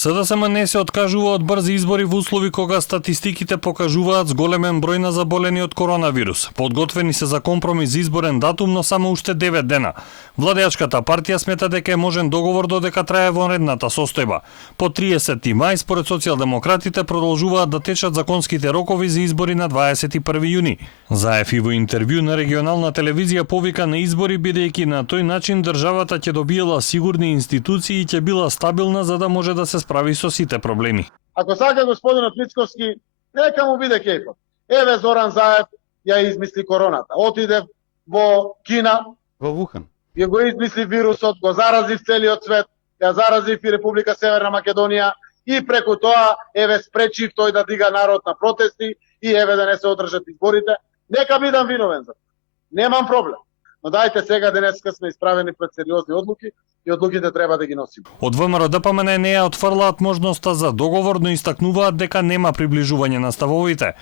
СДСМ не се откажува од брзи избори во услови кога статистиките покажуваат зголемен број на заболени од коронавирус. Подготвени се за компромис за изборен датум, но само уште 9 дена. Владеачката партија смета дека е можен договор додека трае вонредната состојба. По 30 мај, според социјалдемократите, продолжуваат да течат законските рокови за избори на 21 јуни. Заев и во интервју на регионална телевизија повика на избори, бидејќи на тој начин државата ќе добиела сигурни институции и ќе била стабилна за да може да се справи со сите проблеми. Ако сака господинот Мицковски, нека му биде кејфот. Еве Зоран Заев ја измисли короната. Отиде во Кина, во Вухан. Ја го измисли вирусот, го зарази в целиот свет, ја зарази и Република Северна Македонија и преку тоа еве спречи тој да дига народ на протести и еве да не се одржат изборите. Нека бидам виновен за тоа. Немам проблем. Но дајте сега денеска сме исправени пред сериозни одлуки и одлуките треба да ги носиме. Од ВМРО ДПМН не ја отфрлаат можноста за договор, но истакнуваат дека нема приближување на ставовите.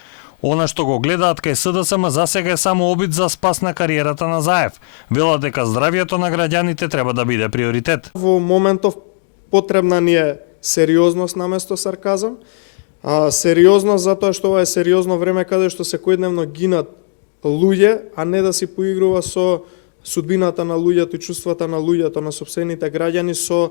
Она што го гледаат кај СДСМ засега е само обид за спас на кариерата на Заев. Велат дека здравието на граѓаните треба да биде приоритет. Во моментов потребна ни е сериозност наместо сарказам. Сериозност затоа што ова е сериозно време каде што секојдневно гинат луѓе, а не да си поигрува со судбината на луѓето и чувствата на луѓето, на сопствените граѓани со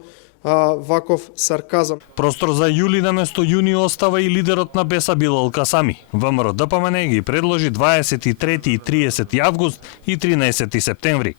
ваков сарказам. Простор за јули наместо јуни остава и лидерот на Беса Билал Касами. ВМРО ДПМН ги предложи 23 и 30 август и 13 септември.